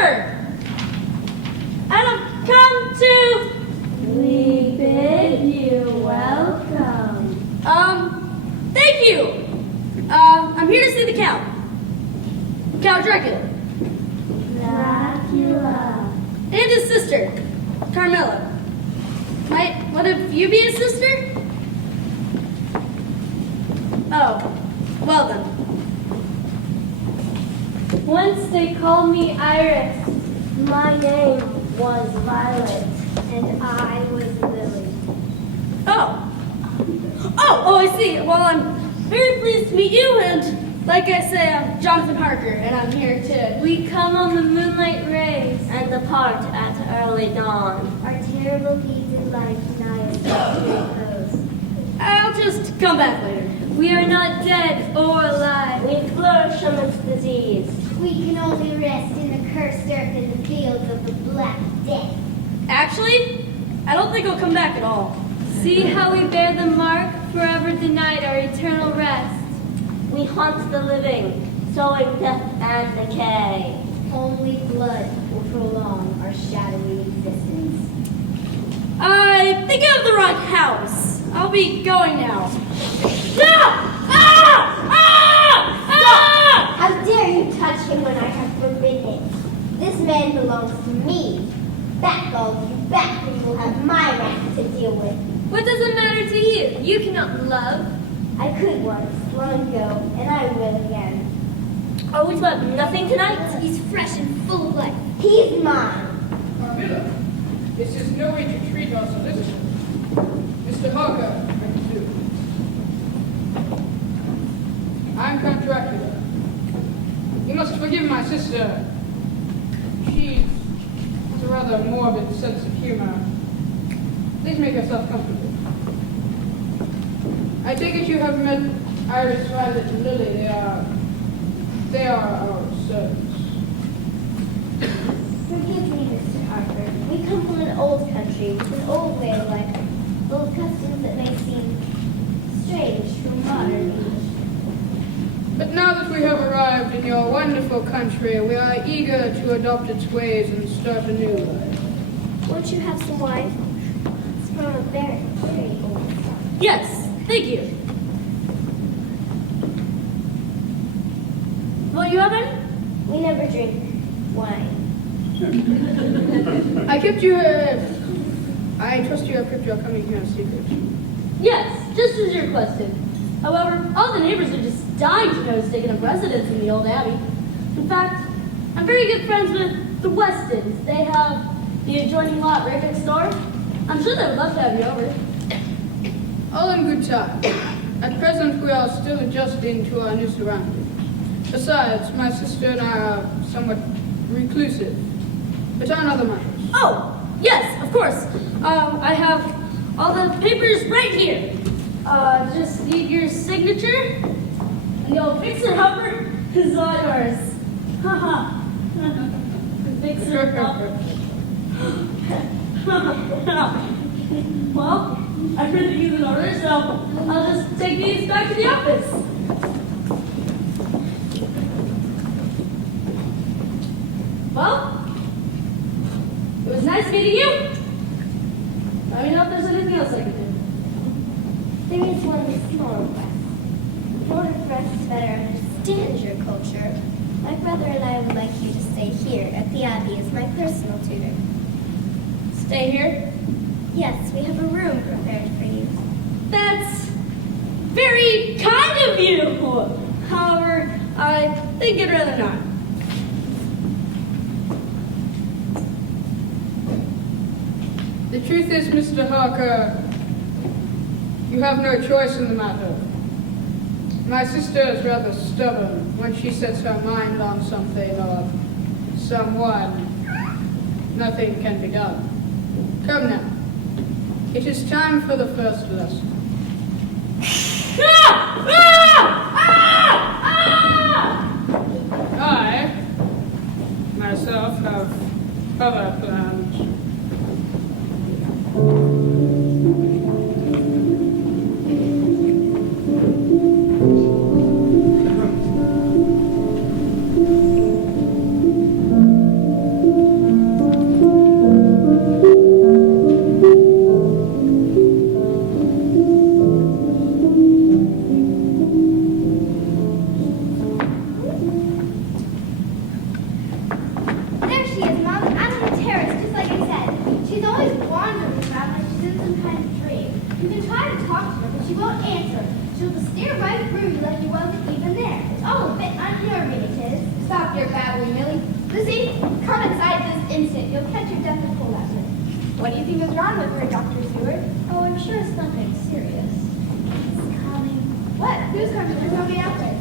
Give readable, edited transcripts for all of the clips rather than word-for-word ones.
here! And I've come to... We bid you welcome. Thank you. I'm here to see the Count. Count Dracula. Dracula. And his sister, Carmilla. Might one of you be his sister? Oh, well then. Once they called me Iris. My name was Violet, and I was Lily. Oh, I see. Well, I'm very pleased to meet you, and like I say, I'm Jonathan Harker, and I'm here to... We come on the moonlight rays and depart at early dawn. Our terrible deeds in life deny us to repose. I'll just come back later. We are not dead or alive. We flourish amidst disease. We can only rest in the cursed earth in the fields of the Black Death. Actually, I don't think I'll come back at all. See how we bear the mark, forever denied our eternal rest. We haunt the living, sowing death and decay. Only blood will prolong our shadowy existence. I think I have the wrong house. I'll be going now. How dare you touch him when I have forbidden it? This man belongs to me. Back, all of you, back, or you will have my wrath to deal with. What does it matter to you? You cannot love. I could once, long ago, and I will again. Are we to have nothing tonight? He's fresh and full of life. He's mine. Carmilla, this is no way to treat our solicitor. Mr. Harker, I'm Count Dracula. You must forgive my sister. She has a rather morbid sense of humor. Please make yourself comfortable. I take it you have met Iris, Violet, and Lily. They are our servants. Forgive me, Mr. Harper. We come from an old country with an old way of life, full of customs that may seem strange from modern age. But now that we have arrived in your wonderful country, we are eager to adopt its ways and start a new life. Won't you have some wine? It's from a very, very old farm. Yes, thank you. Will you have any? We never drink wine. I trust you have kept your coming here a secret. Yes, just as you requested. However, all the neighbors are just dying to know who's taken up residence in the old abbey. In fact, I'm very good friends with the Westons. They have the adjoining lot right next door. I'm sure they would love to have you over. All in good time. At present, we are still adjusting to our new surroundings. Besides, my sister and I are somewhat reclusive, but on other matters. Oh, yes, of course. I have all the papers right here. Just need your signature, and you'll fix it up is all yours. Haha. Fix it up. Well, I printed you an order, so I'll just take these back to the office. Well, it was nice meeting you. Let me know if there's anything else I can do. There is one small request. In order for us to better understand your culture, my brother and I would like you to stay here at the Abbey as my personal tutor. Stay here? Yes, we have a room prepared for you. That's very kind of you. However, I think I'd rather not. The truth is, Mr. Harker, you have no choice in the matter. My sister is rather stubborn. When she sets her mind on something or someone, nothing can be done. Come now. It is time for the first lesson. I, myself, have other plans. try to talk to her, but she won't answer. She'll just stare right through you like you wasn't even there. It's all a bit unnerving, it is. Stop your babbling, Millie. Lucy, come inside this instant. You'll catch your death in cold after. What do you think is wrong with her, Dr. Seward? Oh, I'm sure it's nothing serious. It's coming. What? Who's coming? There's nobody out there.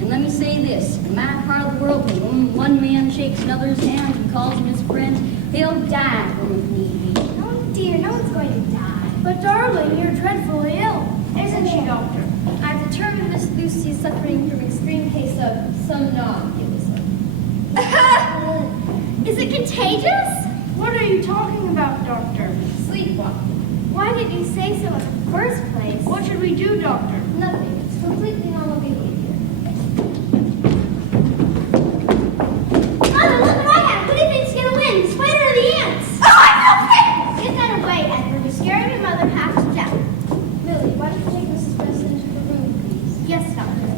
And let me say this, in my part of the world, when one man shakes another's hand and calls him his friend, he'll die for him if need be. Oh dear, no one's going to die. But darling, you're dreadfully ill. Isn't she, Doctor? I've determined Miss Lucy is suffering from extreme case of somnambulism. Is it contagious? What are you talking about, Doctor? Sleepwalking. Why didn't you say so in the first place? What should we do, Doctor? Nothing. It's completely normal behavior. Mother, look what I have! Who do you think's gonna win? The spider or the ants? Oh, I know it! Get that away, Edward. You're scaring your mother half to death. Millie, why don't you take Mrs. Preston into the room, please? Yes, Doctor.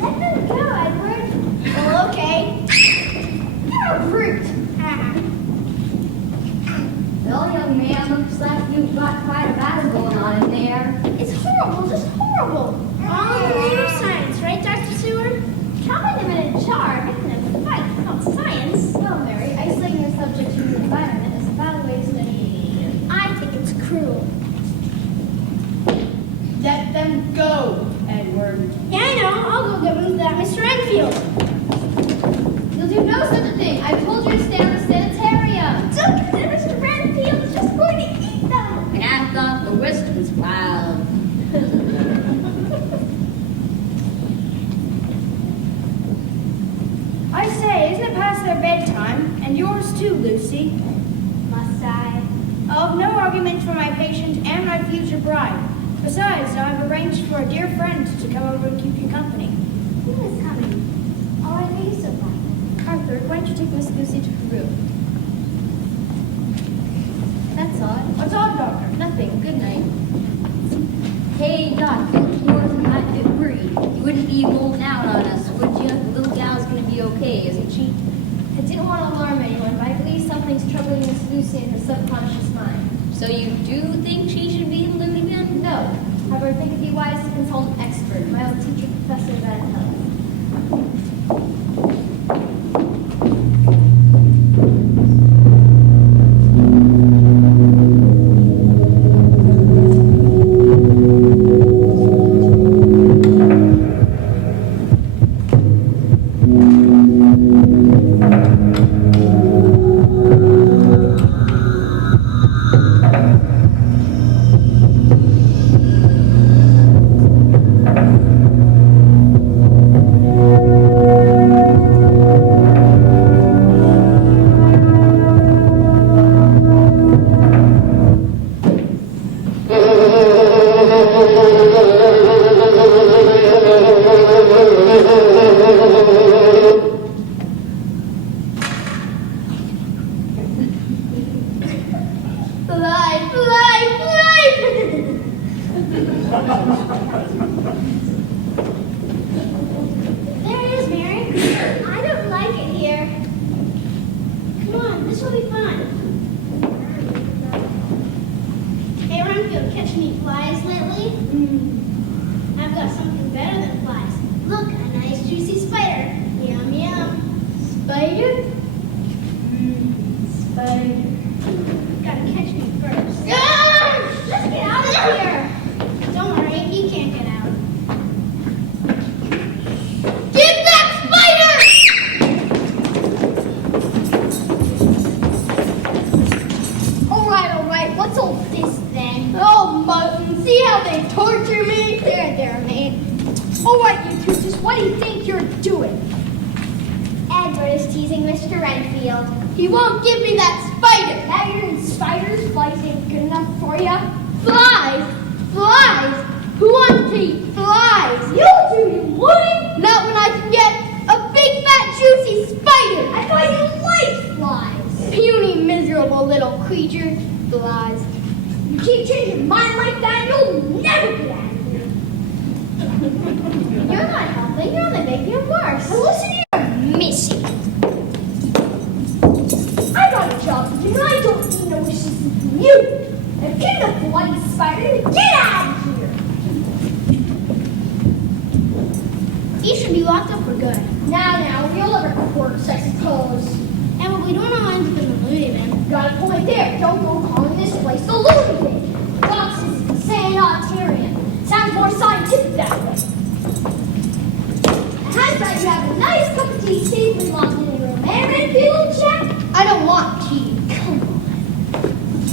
Let them go, Edward. Well, okay. You're a brute. Well, young man, looks like you've got quite a battle going on in there. It's horrible, just horrible. All in the name of science, right, Dr. Seward? Counting them in a jar, making them fight, it's not science. Well, Mary, isolating the subject to the environment is a bad way to study it. I think it's cruel. Let them go, Edward. Yeah, I know. I'll go give them to that Mr. Enfield. You'll do no such a thing. I told you to stay on the sanitarium. Don't consider Mr. Enfield is just going to eat them. And I thought the West was wild. I say, isn't it past their bedtime? And yours too, Lucy. Must I? Of no argument for my patient and my future bride. Besides, I've arranged for a dear friend to come over and keep you company. Who is coming? Oh, I made you so fine. Arthur, why don't you take Miss Lucy to her room? That's odd. What's odd, Doctor? Nothing. Good night. Hey, Doc, Dorothy might get worried. You wouldn't be holding out on us, would you? The little gal's gonna be okay, isn't she? I didn't want to alarm anyone, but I believe something's troubling Miss Lucy in her subconscious mind. So you do think she should be in the loony bin? No. However, I think it'd be wise to consult an expert. My old teacher Professor Van Helsing. There it is, Mary. I don't like it here. Come on, this will be fun. Hey, Renfield, catch any flies lately? I've got something better than flies. Look, a nice juicy spider. Yum, yum. Spider? Spider. Gotta catch me first. Let's get out of here. Don't worry, he can't get out. Give that spider! All right, what's all this then? Oh, Martin, see how they torture me? There, mate. All right, you two, just what do you think you're doing? Edward is teasing Mr. Renfield. He won't give me that spider. Now you're in spiders, flies ain't good enough for you. Flies? Flies? Who wants to eat flies? You do, you wouldn't? Not when I can get a big fat juicy spider. I thought you liked flies. Puny, miserable little creature. Flies. You keep changing your mind like that, you'll never get out of here. You're not helping, you're only making it worse. Well, listen here, Missy. I got a job to do, and I don't need no wishes from you. Now get the bloody spider and get out of here. You should be locked up for good. Now, you'll have a quirks, I suppose. And well, we don't know when to the loony bin. Got a point there. Don't go calling this place the loony bin. Fox is sanitarium. Sounds more scientific that way. And how's that you have a nice cup of tea safely locked in your room, eh, Renfield, check? I don't want tea. Come on.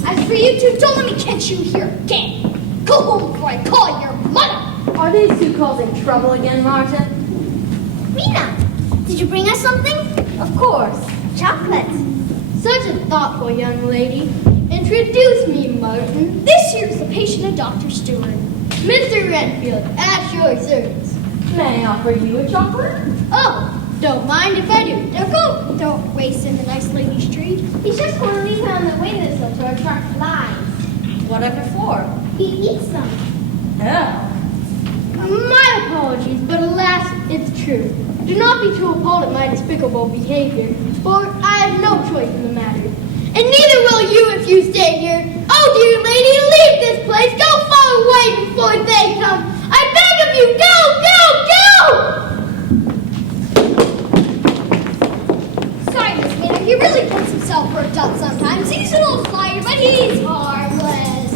As for you two, don't let me catch you here again. Go home before I call your mother. Are these two causing trouble again, Martin? Mina, did you bring us something? Of course. Chocolate. Such a thoughtful young lady. Introduce me, Martin. This here's the patient of Dr. Stewart. Mr. Renfield, at your service. May I offer you a chocolate? Oh, don't mind if I do. Now go. Don't waste in the nice lady's treat. He's just going to leave it on the windowsill to attract flies. Whatever for? He eats them. Oh. My apologies, but alas, it's true. Do not be too appalled at my despicable behavior, for I have no choice in the matter. And neither will you if you stay here. Oh, dear lady, leave this place. Go far away before they come. I beg of you, go, go, go! Sorry, Miss Mina, he really puts himself worked up sometimes. He's a little flyer, but he's harmless.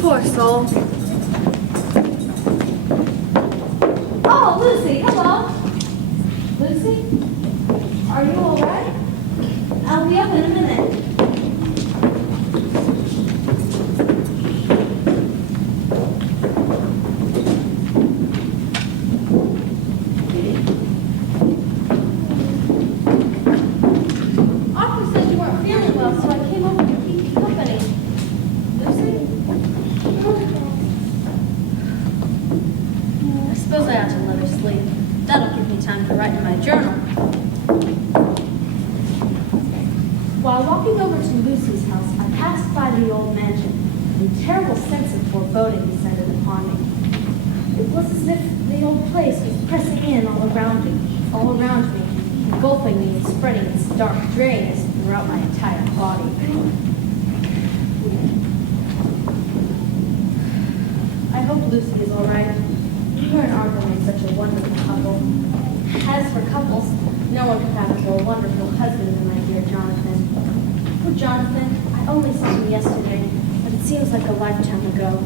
Poor soul. Oh, Lucy, hello. Lucy? Are you all right? I'll be up in a minute. Arthur said you weren't feeling well, so I came over to keep you company. Lucy? I suppose I ought to let her sleep. That'll give me time to write in my journal. While walking over to Lucy's house, I passed by the old mansion, and a terrible sense of foreboding descended upon me. It was as if the old place was pressing in all around me, engulfing me and spreading its dark grayness throughout my entire body. hope Lucy is all right. Her and Arthur made such a wonderful couple. As for couples, no one could have a more wonderful husband than my dear Jonathan. Poor Jonathan, I only saw him yesterday, but it seems like a lifetime ago.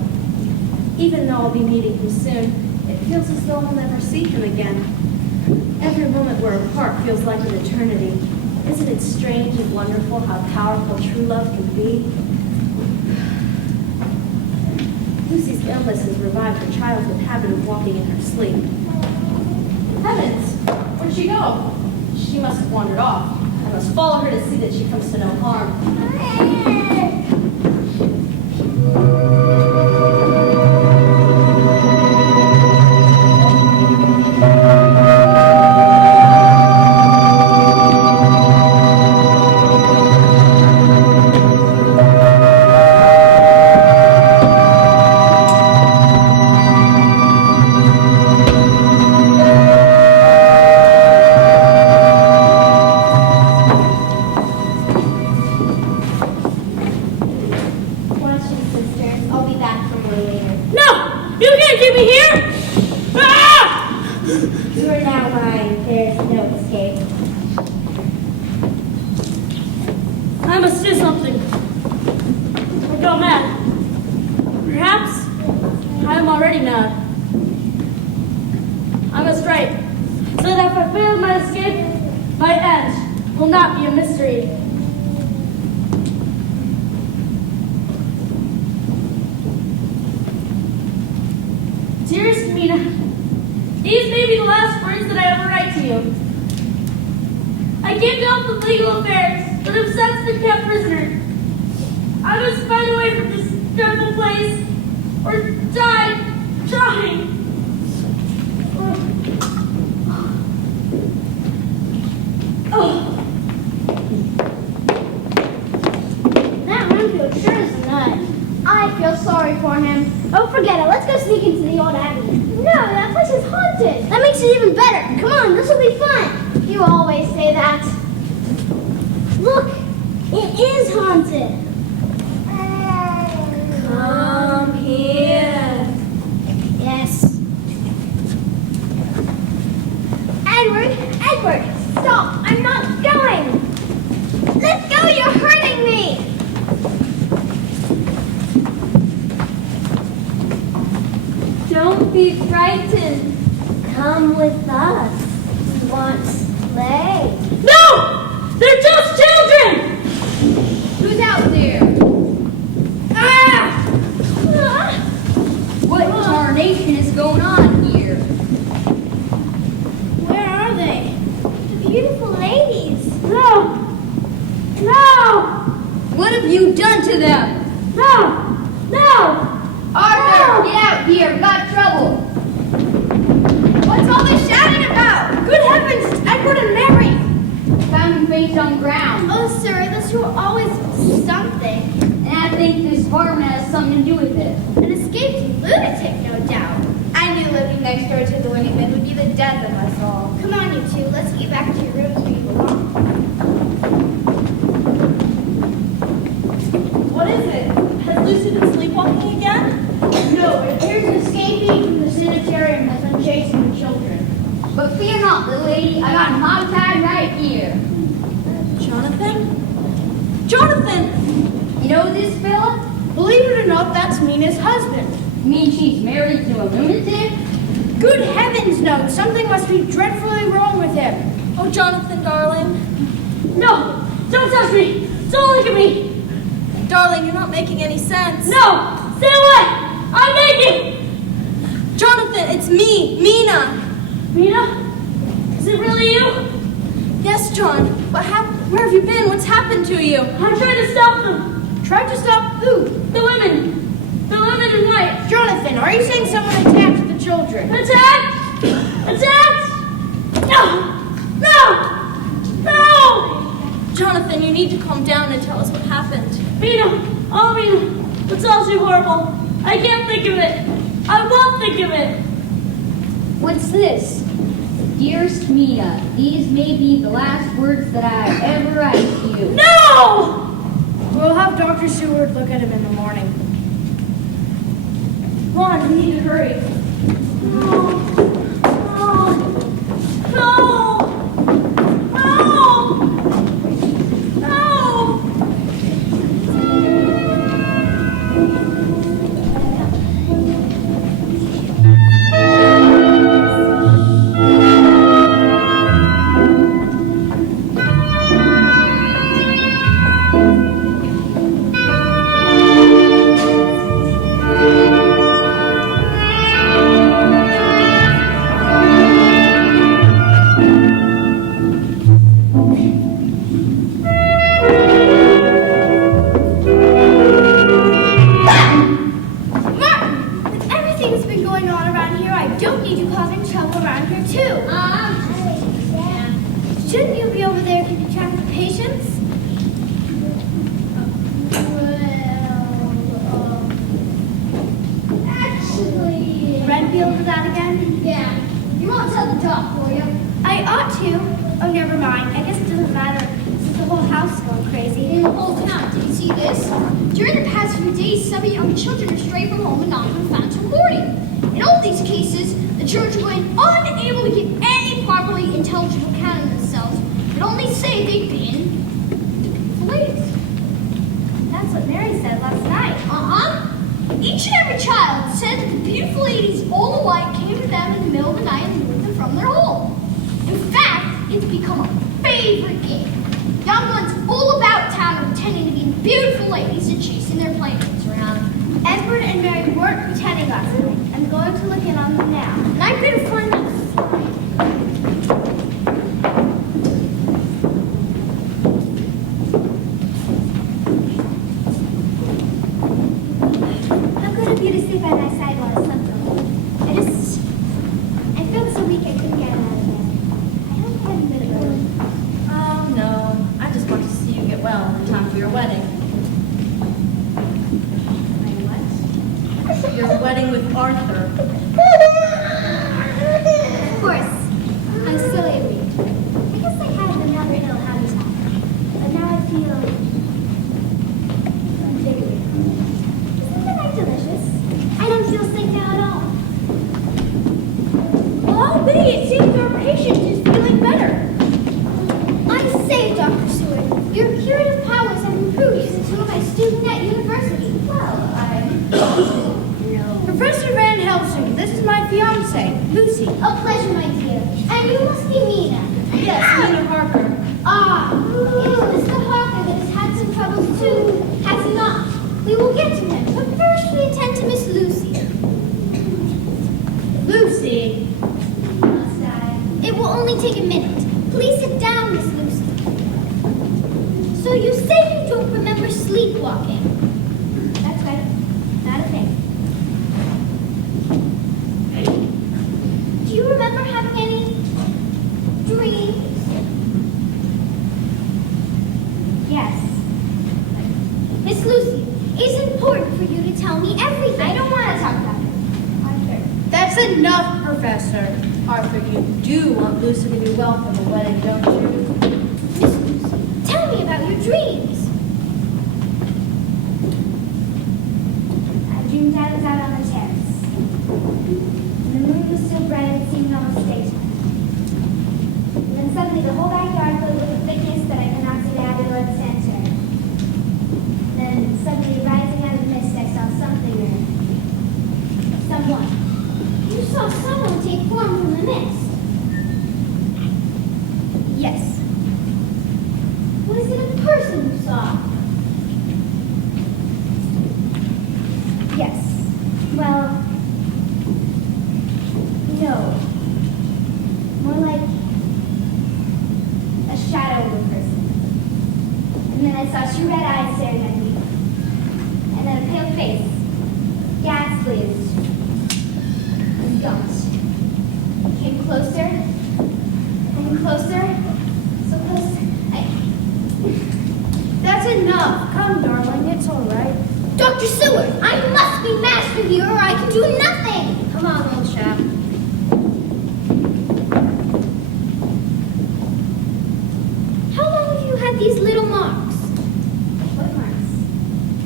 Even though I'll be meeting him soon, it feels as though I'll never see him again. Every moment we're apart feels like an eternity. Isn't it strange and wonderful how powerful true love can be? Lucy's illness has revived her childhood habit of walking in her sleep. Heavens! Where'd she go? She must have wandered off. I must follow her to see that she comes to no harm. Dearest Mina, these may be the last words that I ever write to you. I can't help with legal affairs, but have since been kept prisoner. I must find a way from this dreadful place, or die trying. That Renfield sure is a nut. I feel sorry for him. Oh, forget it. Let's go sneak into the old abbey. No, that place is haunted. That makes it even better. Come on, this will be fun. You always say that. Look, it is haunted. Come here. Yes. Edward, stop. I'm not going. Let go, you're hurting me. Don't be frightened. Come with us. He wants to play. No! They're just children! Who's out there? What tarnation is going on here? Where are they? The beautiful ladies. No! No! What have you done to them? No! No! Arthur, get out here. We've got trouble. What's all this shouting about? Good heavens, Edward and Mary. Found them face on ground. Oh, sir, those two are always something. And I think this farm has something to do with it. An escaped lunatic, no doubt. I knew living next door to the winning men would be the death of us all. Come on, you two. Let's get back to your rooms where you belong. What is it? Has Lucy been sleepwalking again? No, it appears escaping from the sanitarium has been chasing the children. But fear not, little lady. I got Panttaja right here. Jonathan? Jonathan! You know this fella? Believe it or not, that's Mina's husband. You mean she's married to a lunatic? Good heavens, no. Something must be dreadfully wrong with him. Oh, Jonathan, darling. No! Don't touch me! Don't look at me! Darling, you're not making any sense. No! Stay away! I'm naked! Jonathan, it's me, Mina. Mina? Is it really you? Yes, John. What happened? Where have you been? What's happened to you? I'm trying to stop them! Tried to stop who? The women! The women in white! Jonathan, are you saying someone attacked the children? Attacked! Attacked! No! No! No! Jonathan, you need to calm down and tell us what happened. Mina! Oh, Mina! It's all too horrible. I can't think of it. I won't think of it. What's this? Dearest Mina, these may be the last words that I ever write to you. No! We'll have Dr. Seward look at him in the morning. Come on, we need to hurry. Shouldn't you be over there keeping track of the patients? Actually... Renfield for that again? Yeah. You won't tell the doc, will you? I ought to. Oh, never mind. I guess it doesn't matter since the whole house is going crazy. In the whole town, did you see this? During the past few days, 7 young children have strayed from home and not been found to reporting. In all these cases, the children were unable to give any properly intelligible account of themselves, but only say they've been police. That's what Mary said last night. Each and every child said that the beautiful ladies all alike came to them in the middle of the night and moved them from their home. In fact, it's become a favorite game. Young ones all about town are pretending to be beautiful ladies and chasing their playmates around. Edward and Mary weren't pretending last night. I'm going to look in on them now. And I'm going to find out. How good of you to stay by my side while I slept over. I felt so weak I couldn't get out of bed. I hope I haven't been alone. Oh, no. I just want to see you get well in time for your wedding. My what? Your wedding with Arthur. Of course. I'm silly and weak. I guess I had another ill habitat. But now I feel invigorated. Isn't the night delicious? I don't feel sick now at all. Oh, Biddy, it seems our patient is feeling better. I say, Dr. Seward, your curative powers have improved since you were my student at university. Well, Professor Van Helsing, this is my fiancée, Lucy. a pleasure, my dear. And you must be Mina. Yes, Mina Harker. It's Mr. Harker that has had some troubles too, has he not? We will get to him, but first we attend to Miss Lucy. Lucy. Must I? It will only take a minute. Please sit down, Miss Lucy. So you say you don't remember sleepwalking? That's right. Not a thing. Do you remember having any dreams? Yes. Miss Lucy, it's important for you to tell me everything. I don't want to talk about it. Arthur. That's enough, Professor. Arthur, you do want Lucy to do well for the wedding, don't you? Miss Lucy, tell me about your dreams. I dreamed I was out on the terrace. The moon was so bright it seemed almost daytime. And then suddenly the whole backyard filled with a thickness that I could not see the Abbey Road Center. Then suddenly rising out of the mist I saw something or someone. You saw someone take form from the mist. Yes. Was it a person you saw? Yes. Well, no. More like a shadow of a person. And then I saw two red eyes staring at me. And then a pale face. Ghastly as ghost. Came closer. And closer. So close. That's enough. Come, darling, it's all right. Dr. Seward, I must be master here or I can do nothing. Come on, old chap. How long have you had these little marks? What marks?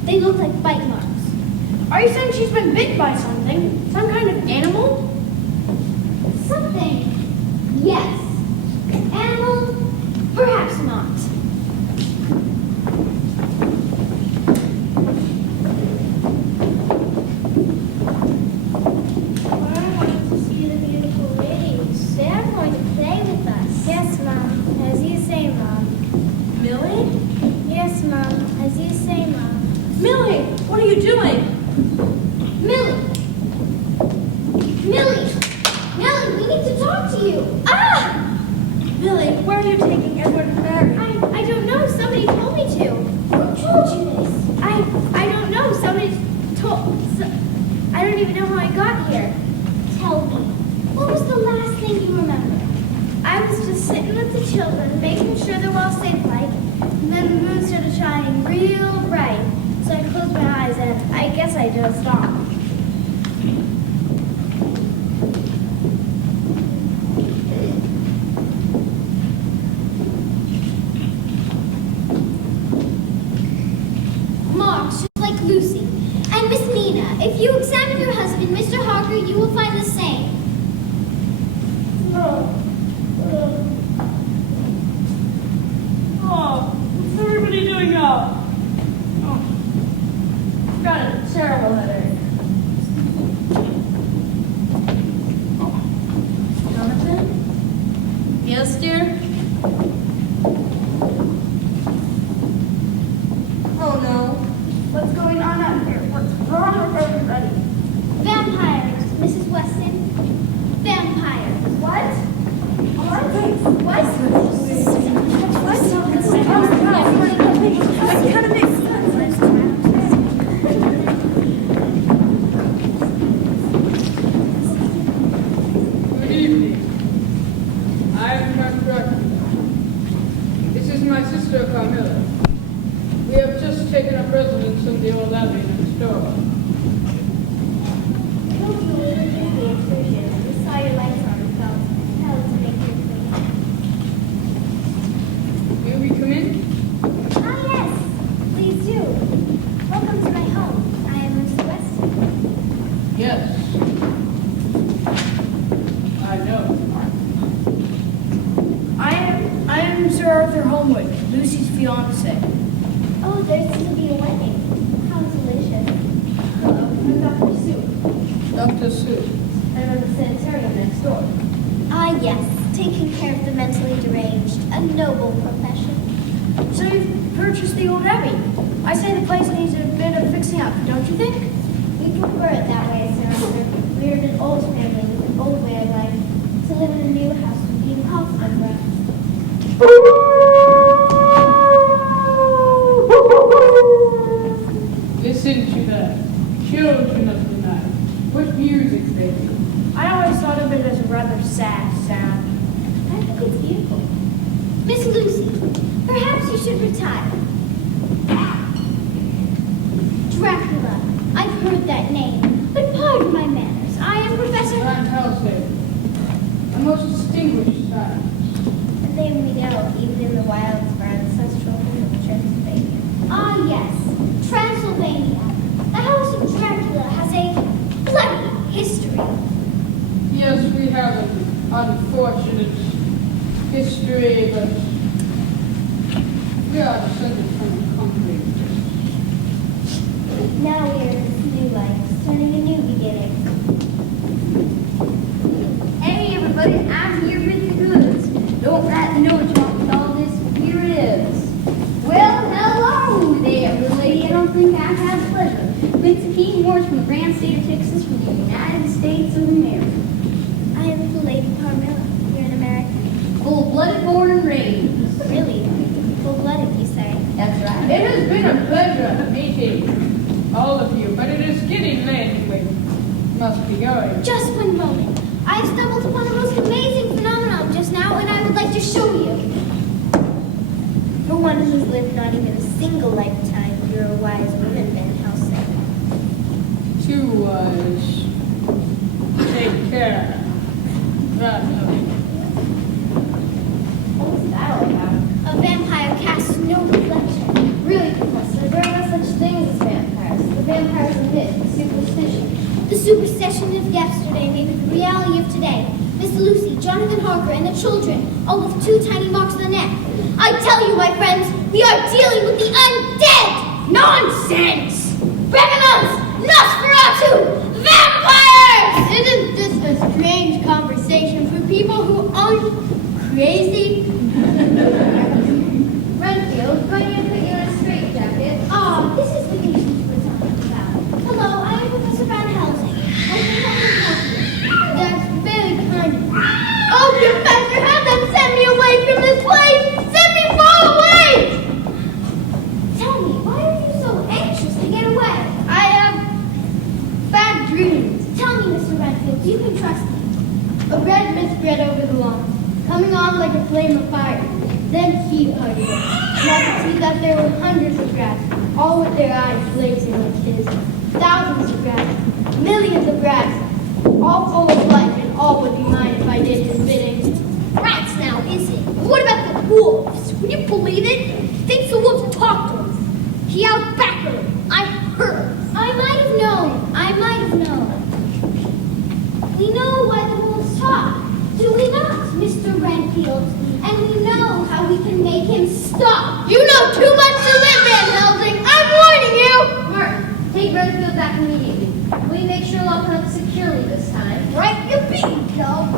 They look like bite marks. Are you saying she's been bit by something? Some kind of animal? Something. Yes. Animal? Perhaps not. We're going to see the beautiful ladies. They are going to play with us. Yes, Mom. As you say, Mom. Millie? Yes, Mom. As you say, Mom. Millie, what are you doing? Millie! Millie! Millie, we need to talk to you. Ah! Millie, where are you taking Edward and Mary? I don't know. Somebody told me to. Who told you this? I don't know. Somebody told. I don't even know how I got here. Tell me. What was the last thing you remember? I was just sitting with the children, making sure they're all safe like, and then the moon started shining real bright. So I closed my eyes and I guess I dozed off. Mark, just like Lucy. And Miss Nina, if you examine your husband, Mr. Harker, you will find the same. Oh, what's everybody doing now? Oh, I've got a terrible headache. Jonathan? Yes, dear? Oh no. What's going on out here? What's wrong with everybody? Vampires, Mrs. Weston. Vampires. What? What? That kind of makes sense. Good evening. I am Count Dracula. This is my sister Carmilla. We have just taken up residence in the old abbey next door. We saw your lights on and felt compelled to make your May we come in? Ah, yes. Please do. Welcome to my home. I am Mr. Weston. Yes. I know. I am Sir Arthur Holmwood, Lucy's fiance. Oh, there's to be a wedding. How delicious. Hello, I'm Dr. Sue. Dr. Sue. I run the sanitarium next door. Ah, yes. Taking care of the mentally deranged. A noble profession. So you've purchased the old abbey. I say the place needs a bit of fixing up, don't you think? We prefer it that way, Sir Arthur. We are an old family with an old way of life. To live in a new house would be impossible for us. Listen to that. Children of the night. What music they do. I always thought of it as a rather sad sound. I think it's beautiful. Miss Lucy, perhaps you should retire. Dracula. I've heard that name, but pardon my manners. I am Professor... Van Helsing. A most distinguished science. The name we know, even in the wilds of our ancestral home of Transylvania. Ah, yes. Transylvania. The house of Dracula has a bloody history. Yes, we have an unfortunate history, but we are descended from a concrete. Now we are in this new life, starting a new beginning. Hey everybody, I'm here with the goods. Don't rightly know what you want with all this, but here it is. Well, hello there, little lady. I don't think I have the pleasure. Quincy Keaton Morris from the grand state of Texas, from the United States of America. I am the Lady Carmilla, here in America. Full-blooded, born and raised. Really? Full-blooded, you say? That's right. It has been a pleasure meeting all of you, but it is getting late and we must be going. Just one moment. I have stumbled upon a most amazing phenomenon just now, and I would like to show you. For one who's lived not even a single lifetime, you're a wise woman, Van Helsing. Too wise. Take care. That What's that all about? A vampire casts no reflection. Really, Professor, there are no such things as vampires. The vampires are myth, The superstition of yesterday may be the reality of today. Miss Lucy, Jonathan Harker, and the children, all with 2 tiny marks on the neck. I tell you, my friends, we are dealing with the undead! Nonsense! Revenants! Nosferatu! Vampires! Isn't this a strange conversation for people who aren't crazy? Renfield, going to put you in a straitjacket. Ah, this is the patient you were talking about. Hello, I am Professor Van Helsing. I think I can help you. That's very kind of you. Oh, Professor, have them send me away from this place! Send me far away! Tell me, why are you so anxious to get away? I have bad dreams. Tell me, Mr. Renfield, you can trust me. A red mist spread over the lawn, coming on like a flame of fire. Then he parted it, and I could see that there were hundreds of rats, all with their eyes blazing like his. Thousands of rats, millions of rats, all full of life, and all would be mine if I did his bidding. Rats now, is it? What about the wolves? Would you believe it? Thinks the wolves talk to us. He out back of them. I heard. I might have known. I might have known. We know why the wolves talk, do we not, Mr. Renfield? And we know how we can make him stop. You know too much to live, Van Helsing! I'm warning you! Martin, take Renfield back immediately. Will you make sure lock him up securely this time? Right, you beat, Kel.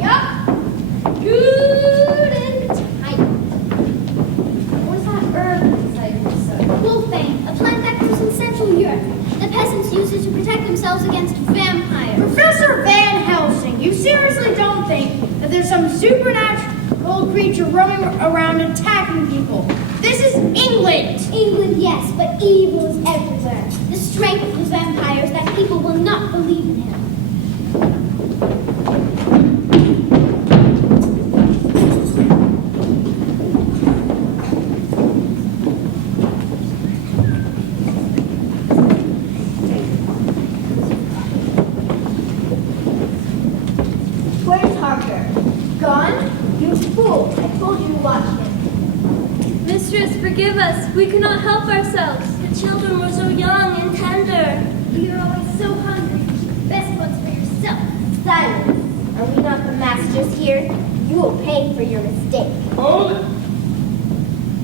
Yup. Good and tight. What's that herb inside your son? Wolfbane, a plant that grows in Central Europe. The peasants use it to protect themselves against vampires. Professor Van Helsing, you seriously don't think that there's some supernatural creature roaming around attacking people? This is England! England, yes, but evil is everywhere. The strength of the vampires that people will not believe in him. Where's Harker? Gone? You fool! I told you to watch him. Mistress, forgive us. We cannot help ourselves. The children were so young and tender. You're always so hungry. Best ones for yourself. Silence! Are we not the masters here? You will pay for your mistake. Hold it!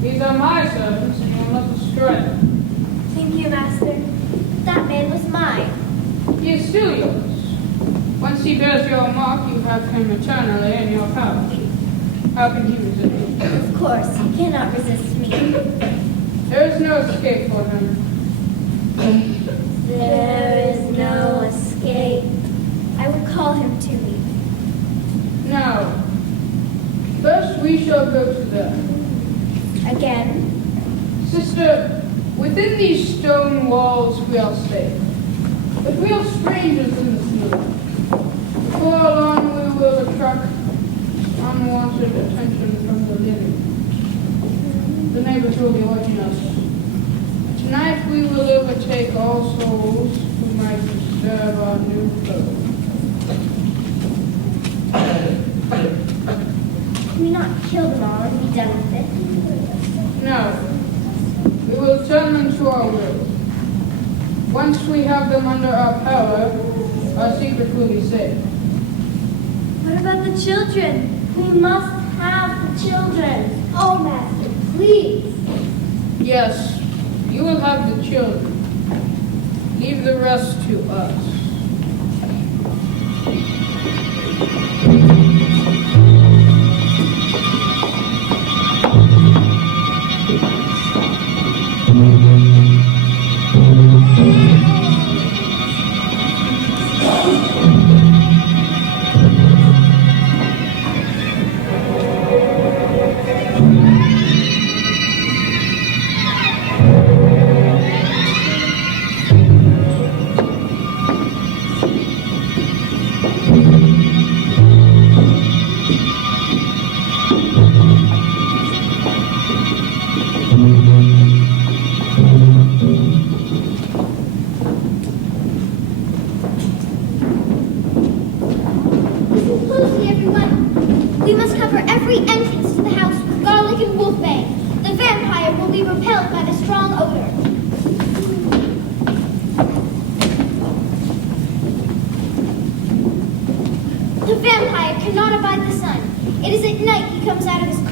These are my servants, and you will not destroy them. Thank you, master. That man was mine. He is still yours. Once he bears your mark, you have him eternally in your power. How can he resist? Of course, he cannot resist me. There is no escape for him. There is no escape. I would call him to me. Now, first we shall go to them. Again? Sister, within these stone walls we are safe. But we are strangers in this world. Before long we will attract unwanted attention from the living. The neighbors will be watching us. Tonight we will overtake all souls who might disturb our new foe. Can we not kill them all and be done with it? No. We will turn them to our will. Once we have them under our power, our secret will be safe. What about the children? We must have the children. Oh, master, please. Yes, you will have the children. Leave the rest to us.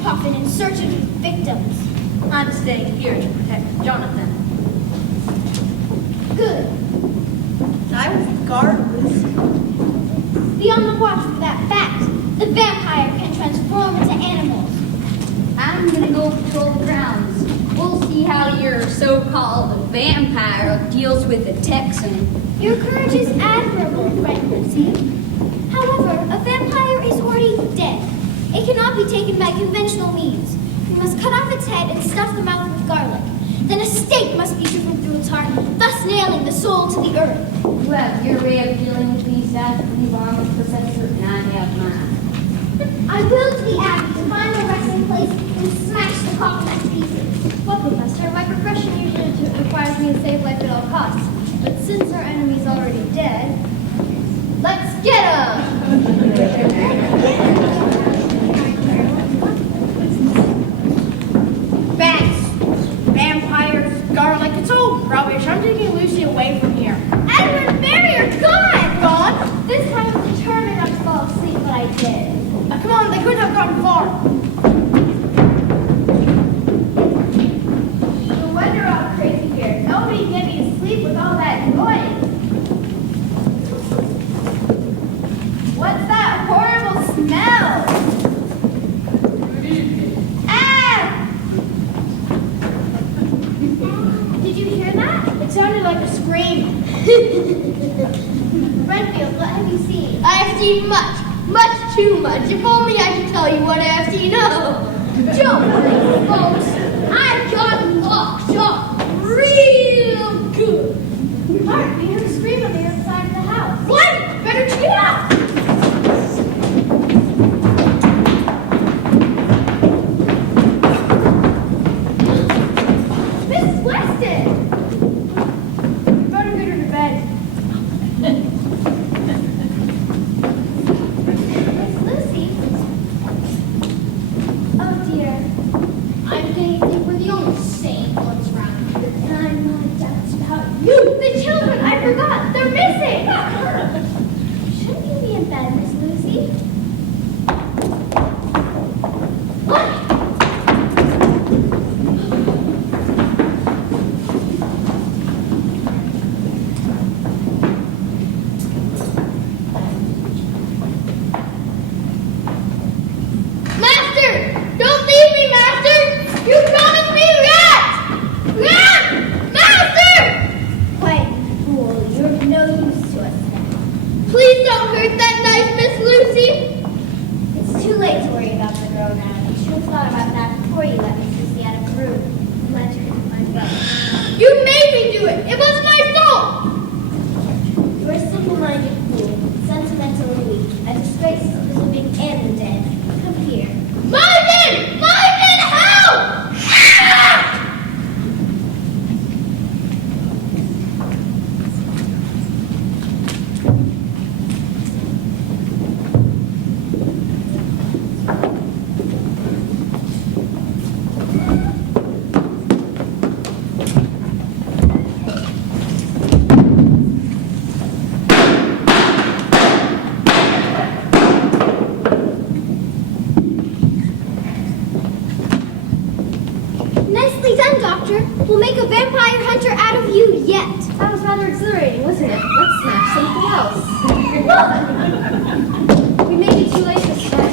coffin in search of victims. I'm staying here to protect Jonathan. Good. I was guardless. Be on the watch for that fact. The vampire can transform into animals. I'm gonna go patrol the grounds. We'll see how your so-called vampire deals with the Texan. Your courage is admirable, friend Lucy. However, a vampire is already dead. It cannot be taken by conventional means. We must cut off its head and stuff the mouth with garlic. Then a stake must be driven through its heart, thus nailing the soul to the earth. You have your way of dealing with these leave on with Professor, and I have mine. I will to the Abbey to find a resting place and smash the coffin to pieces. Well, Professor, my profession usually requires me to save life at all costs. But since our enemy's already dead, let's get him! Bats, vampires, garlic, it's all rubbish. I'm taking Lucy away from here. Edward and Mary are gone! Gone? This time I was determined not to fall asleep, but I did. Now, come on, they couldn't have gotten far. No wonder we're all crazy here. Nobody can get me to sleep with all that noise. What's that horrible smell? Ah! Did you hear that? It sounded like a scream. Renfield, what have you seen? I have seen much, much too much. If only I could tell you what I have seen. Oh, don't worry, folks. I've got locked up real good. Mark, we heard a scream on the other side of the house. What? Better check it out. Miss Weston! Better get her to bed. Miss Lucy? Oh dear. I'm beginning to think we're the only sane ones around here. And I'm not doubts about you. The children, I forgot. They're missing. Shouldn't you be in bed, Miss Lucy? What? Master! Don't leave me, Master! You promised me rats! Rats! Master! Quiet, fool. You're of no use to us now. Please don't hurt that nice Miss Lucy! It's too late to worry about the girl now. You should have thought about that before you let Miss Lucy out of the room and let her into my bed. You made me do it! It was my fault! You're a simple-minded fool, sentimentally weak, a disgrace to the living and the dead. Come here. Marvin! Marvin, help! Ah! Nicely done, Doctor. We'll make a vampire hunter out of you yet. That was rather exhilarating, wasn't it? Let's smash something else. We may be too late this time.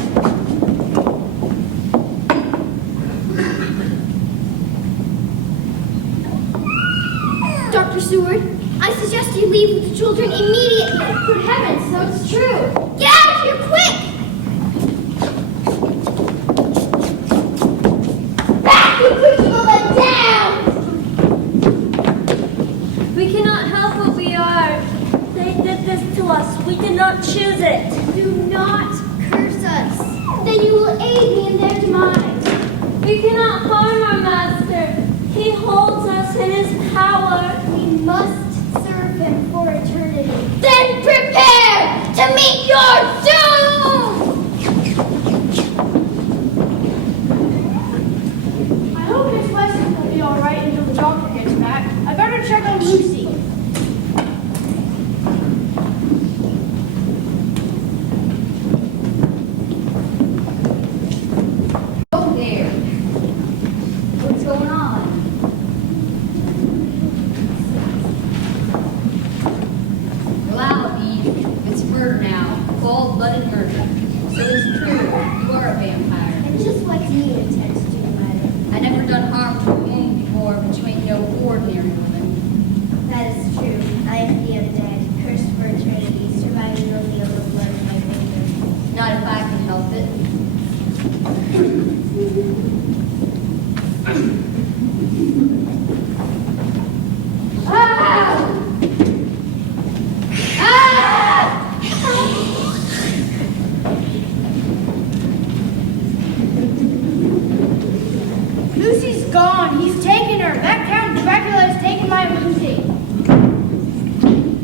Dr. Seward, I suggest you leave with the children immediately. Good heavens, so it's true. Get out of here, quick! Back, you crucible them down! We cannot help what we are. They did this to us. We did not choose it. Do not curse us. Then you will aid me in their demise. We cannot harm our master. He holds us in his power. We must serve him for eternity. Then prepare to meet your doom! I hope Miss Weston will be all right until the doctor gets back. I better check on Lucy. Okay, What's going on? Well, it's murder now. Cold-blooded murder. So it's true. You are a vampire. And just what do you intend to do, Mother? I never done harm to a woman before, but you ain't no ordinary woman. That is true. I am the undead, cursed for eternity, surviving only a little blood in my fingers. Not if I can help it. Lucy's gone. He's taken her. That Count Dracula has taken my Lucy.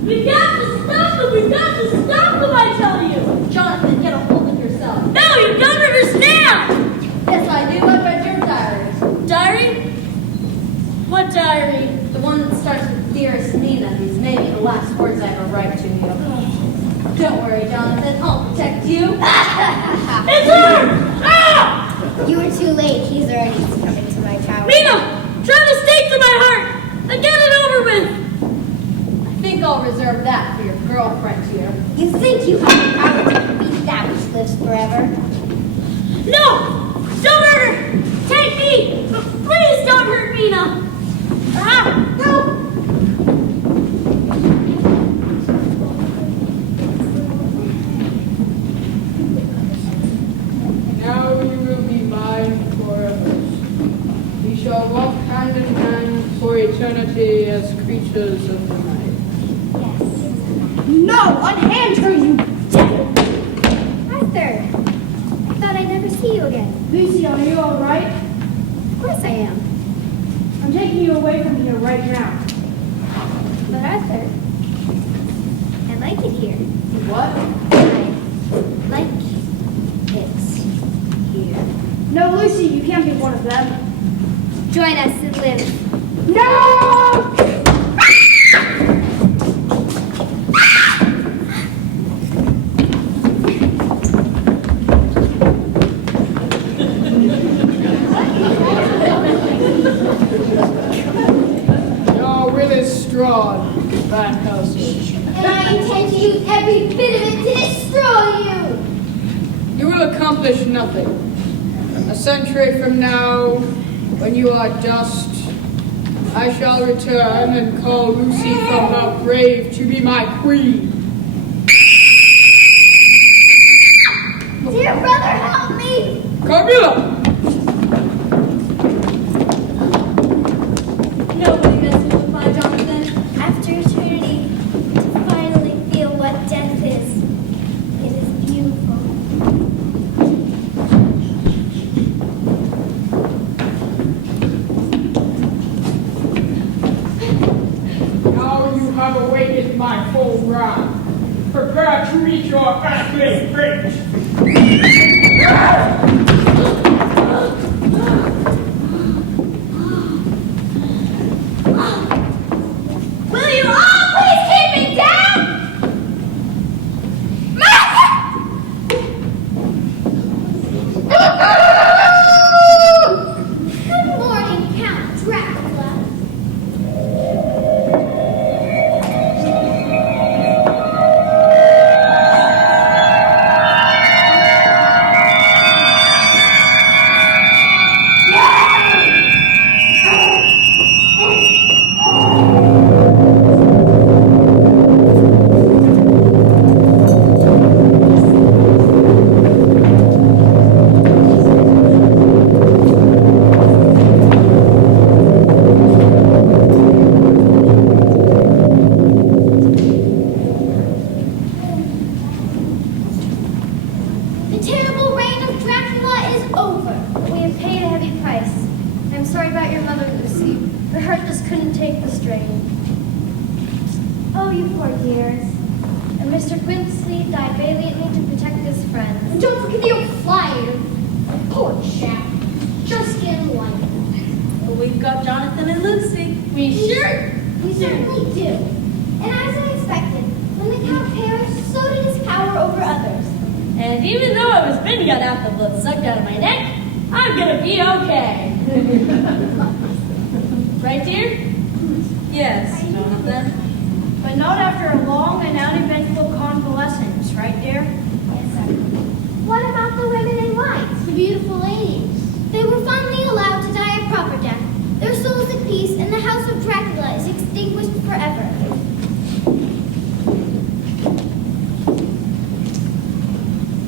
We've got to stop him! We've got to stop him, I tell you! Jonathan, get a hold of yourself. No, you don't understand! Yes, I do. I read your diary. Diary? What diary? The one that starts with Dearest Nina, who's maybe the last words I ever write to you. Don't worry, Jonathan. I'll protect you. It's her! Ah! You were too late. He's already coming to my tower. Mina! Drive a stake to my heart! And get it over with! I think I'll reserve that for your girlfriend here. You think you have the power to beat that which lives forever? No! Don't hurt her! Take me! Please don't hurt Mina! Ah! No! Now you will be mine forever. We shall walk hand in hand for eternity as creatures of the night. No! Unhand her, you devil! Arthur, I thought I'd never see you again. Lucy, are you all right? Of course I am. I'm taking you away from here right now. But Arthur, I like it here. What? I like it here. No, Lucy, you can't be one of them. Join us and live. No! Your will is strong, Van Helsing. And I intend to use every bit of it to destroy you! You will accomplish nothing. A century from now, when you are dust, I shall return and call Lucy from her grave to be my queen. Dear brother, help me! Camilla! Nobody messes with my Jonathan. After eternity, to finally feel what death is. It is beautiful. Now you have awaited my full wrath. Prepare to meet your earthly fate. Will you all please keep me down? Good morning, Count Dracula. The terrible reign of Dracula is over. We have paid a heavy price. I'm sorry about your mother, Lucy. Her heart just couldn't take the strain. Oh, you poor dears. And Mr. Quincy died valiantly to protect his friends. And don't forget the old flyer. Poor chap. Just getting light. But we've got Jonathan and Lucy. We certainly do. And as I expected, when the Count perished, so did his power over others. And even though I was been got out the blood sucked out of my neck, I'm gonna be okay. Right, dear? Yes, Jonathan. But not after a long and uneventful convalescence, right, dear? Yes, sir. What about the women in white? The beautiful ladies. They were finally allowed to die a proper death. Their souls at peace, and the house of Dracula is extinguished forever.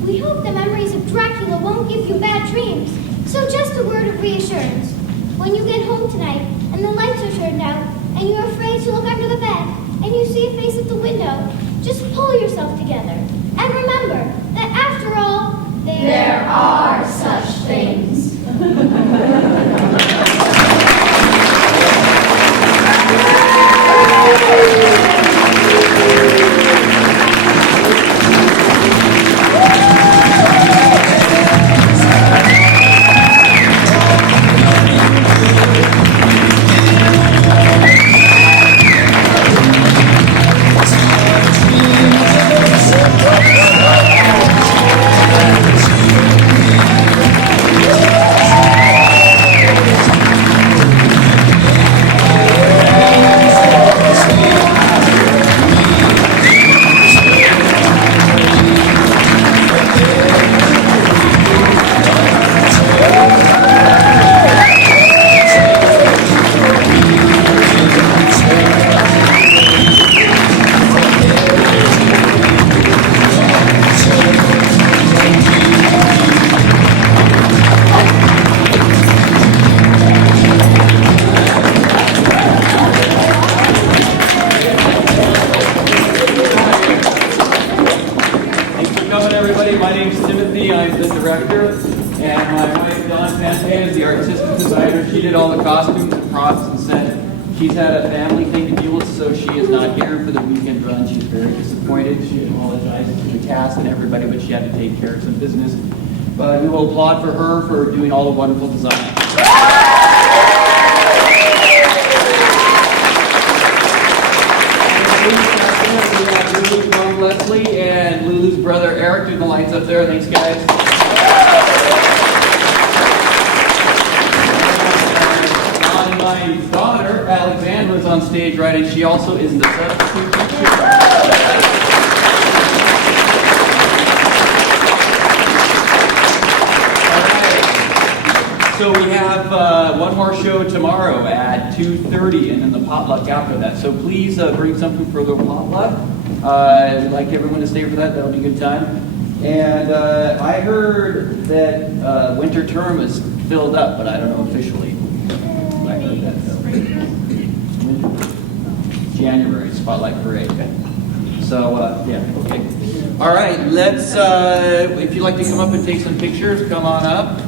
We hope the memories of Dracula won't give you bad dreams. So just a word of reassurance. When you get home tonight, and the lights are turned out, and you're afraid to look under the bed, and you see a face at the window, just pull yourself together. And remember that after all, there are such things. Panttaja is the artistic designer. She did all the costumes and props and set. She's had a family thing to deal with, so she is not here for the weekend run. She's very disappointed. She apologizes to the cast and everybody, but she had to take care of some business. But we will applaud for her for doing all the wonderful design. Lulu's mom Leslie and Lulu's brother Eric doing the lights up there. Thanks, guys. And my daughter Alexandra is on stage, right, and she also is the substitute teacher. So we have one more show tomorrow at 2:30 and then the potluck after that. So please bring something for the potluck. I'd like everyone to stay for that. That'll be a good time. And I heard that winter term is filled up, but I don't know officially. I heard that though. January, Spotlight Parade. So, yeah, okay. All right, let's, if you'd like to come up and take some pictures, come on up.